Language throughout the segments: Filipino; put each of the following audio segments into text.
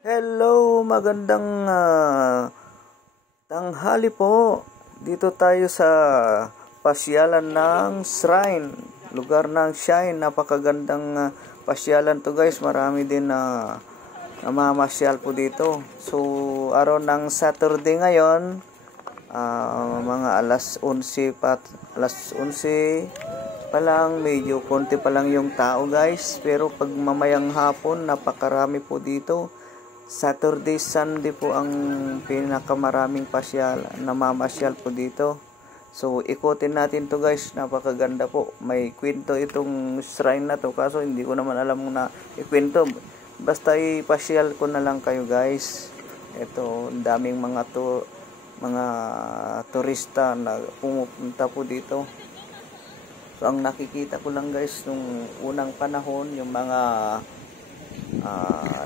Hello, magandang tanghali po. Dito tayo sa pasyalan ng Shrine, lugar ng Shine. Napakagandang pasyalan to guys. Marami din na namamasyal po dito. So, araw ng Saturday ngayon, mga alas 11 pa lang, medyo konti pa lang yung tao guys. Pero pag mamayang hapon, napakarami po dito. Saturday, Sunday po ang pinakamaraming namamasyal po dito. So, ikutin natin to guys. Napakaganda po. May kwento itong shrine na to. Kaso, hindi ko naman alam na ikwento. Basta ipasyal ko na lang kayo guys. Ito, daming mga turista na pumupunta po dito. So, ang nakikita ko lang guys, nung unang panahon, yung mga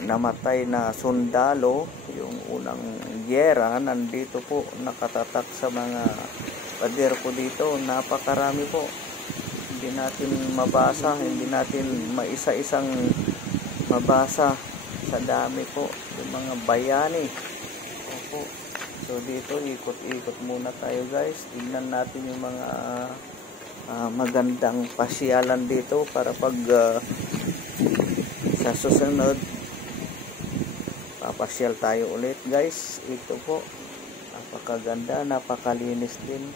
namatay na sundalo, yung unang gyera, nandito po nakatatak sa mga pader po dito. Napakarami po, hindi natin mabasa, hindi natin maisa-isang mabasa sa dami po yung mga bayani. Opo. So dito ikot-ikot muna tayo guys, tingnan natin yung mga magandang pasyalan dito para pag sa susunod papasyal tayo ulit guys. Ito po, napakaganda, napakalinis din.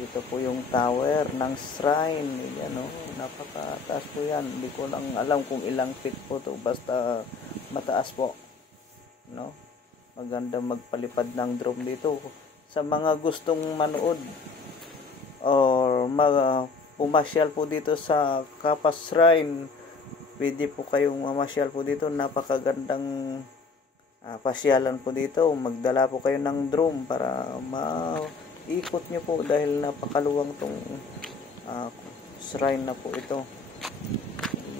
Ito po yung tower ng shrine. Yan, napakataas po yan. Hindi ko lang alam kung ilang feet po to, basta mataas po, no? Maganda magpalipad ng drone dito. Sa mga gustong manood or pumasyal po dito sa Kapas Shrine, pwede po kayong mamasyal po dito. Napakagandang pasyalan po dito. Magdala po kayo ng drone para maikot nyo po dahil napakaluwang tong shrine na po ito.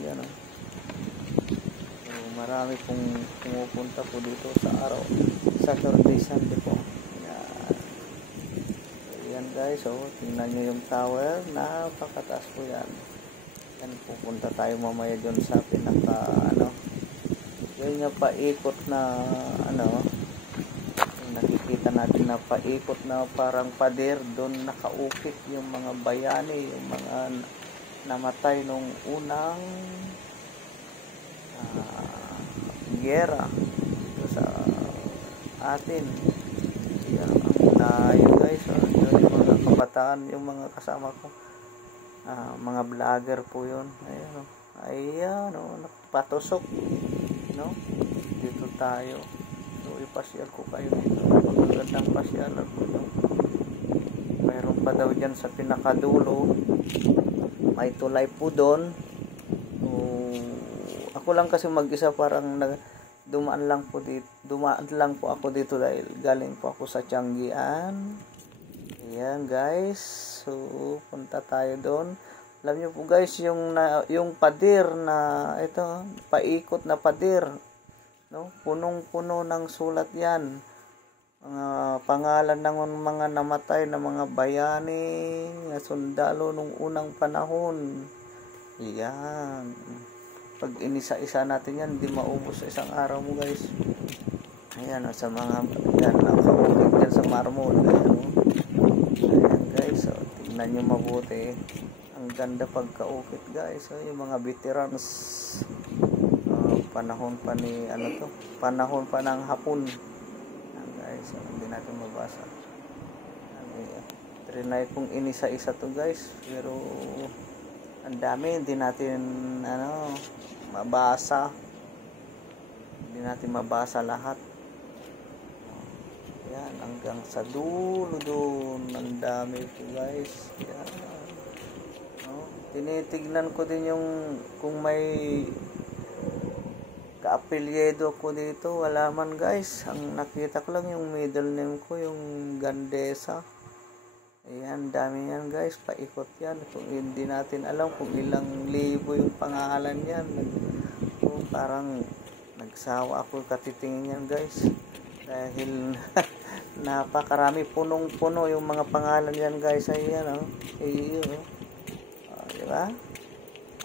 Yan, so, marami pong pumupunta po dito sa araw Saturday, Sunday po. Yan guys, tingnan nyo yung tower. Napakataas po yan. Yan, pupunta tayo mamaya dyan sa pinaka yun yung paikot na yung nakikita natin na paikot na parang pader. Doon nakaukit yung mga bayani, yung mga namatay nung unang gyera dito sa atin. Yan ang tayo guys. Yung mga kabataan, yung mga kasama ko, mga vlogger po yun. Ayan, patusok, no? Dito tayo. So, ipasyal ko kayo dito. Magandang pasyalan po ito. Mayroon pa daw dyan sa pinakadulo, may tulay po doon. So, ako lang kasi mag-isa, parang dumaan lang po ako dito dahil galing po ako sa Tianggian. Ayan guys, so punta tayo doon. Alam niyo po guys, yung pader na ito, paikot na pader, no? Punong-puno ng sulat yan. Mga pangalan ng mga namatay na mga bayani, sundalo nung unang panahon. Yan. Pag inisa-isa natin yan, hindi maubos sa isang araw mo guys. Ayan, sa mga yan, nakaukit yan sa marmol. Ayan guys, so tingnan nyo mabuti. Ang ganda pagkaukit guys. So, yung mga veterans, panahon pa ni panahon pa ng hapon. Ayan guys, so, hindi natin mabasa. Trinay kong inisa-isa to guys, pero ang dami, hindi natin mabasa. Hindi natin mabasa lahat. Yan, hanggang sa dulo doon, ang dami po guys. Yan. Tinitignan ko din yung kung may ka-apelyedo ko dito. Wala man guys. Ang nakita ko lang yung middle name ko, yung Gandesa. Ayan, dami yan guys. Paikot yan. Kung hindi natin alam kung ilang libo yung pangalan yan. Parang nagsawa ako katitingin yan guys. Dahil napakarami, punong-puno yung mga pangalan yan guys. Ayan, diba?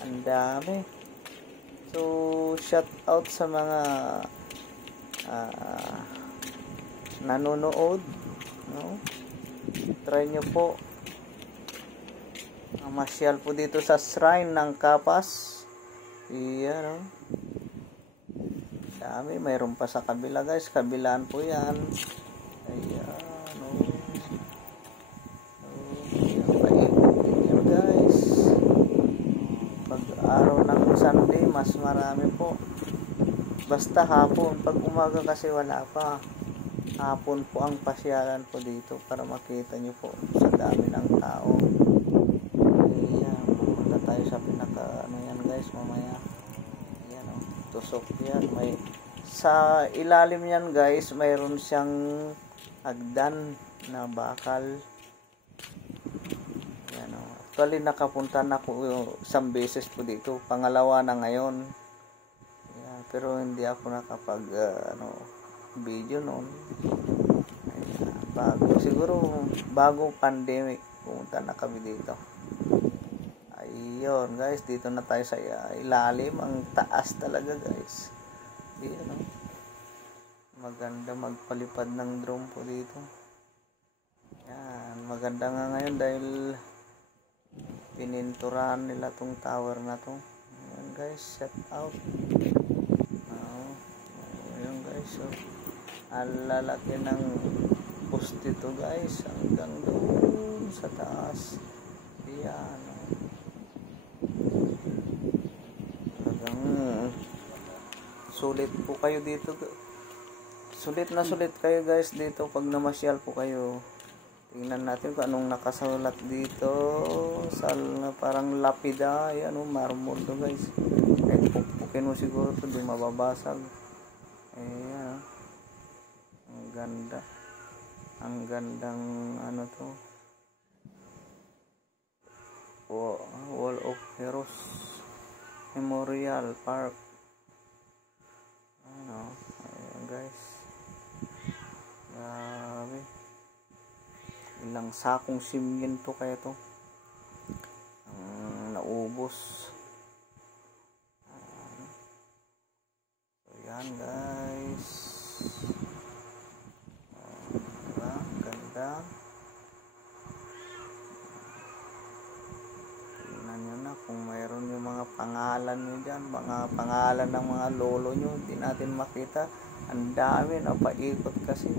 Ang dami. So, shout out sa mga nanonood, no? Try nyo po masyal po dito sa shrine ng Kapas. Iyan, no? Dami, mayroon pa sa kabila guys, kabilaan po yan. Ayan, no? Paikot guys. Pag araw ng Sunday, mas marami po. Basta hapon, pag umaga kasi wala pa. Hapon po ang pasyalan po dito para makita nyo po sa dami ng tao. Ayan, pupunta tayo sa pinaka ano yan guys mamaya. Ayan, oh, tusok yan. May, sa ilalim yan guys, mayroon siyang hagdan na bakal. Ayan, oh. Actually nakapunta na ko isang beses po dito, pangalawa na ngayon. Ayan, pero hindi ako nakapag video noon. Siguro bago pandemic pumunta na kami dito. Ayun guys, dito na tayo sa ilalim. Ang taas talaga guys. Dito, no? Maganda magpalipad ng drone po dito. Yan, maganda nga ngayon dahil pininturahan nila tong tower na to. Ayan guys, set out. Ayan guys, so ang lalaki ng poste to guys, hanggang doon sa taas. Ayan, talagang sulit po kayo dito, sulit na sulit kayo guys dito pag namasyal po kayo. Tingnan natin kung anong nakasulat dito sa parang lapida. Ayan, marmol to guys, kahit pukpukin mo siguro to di mababasag. Ayan, ang ganda, ang gandang ano to, Wall of Heroes Memorial Park. Ano, ayan guys, grabe, ilang sakong simyento kaya to ang naubos. So yan guys, diba? Ganda. Tingnan nyo na kung mayroon yung mga pangalan nyo dyan, mga pangalan ng mga lolo nyo, hindi natin makita. Ang dami, napaikot kasi.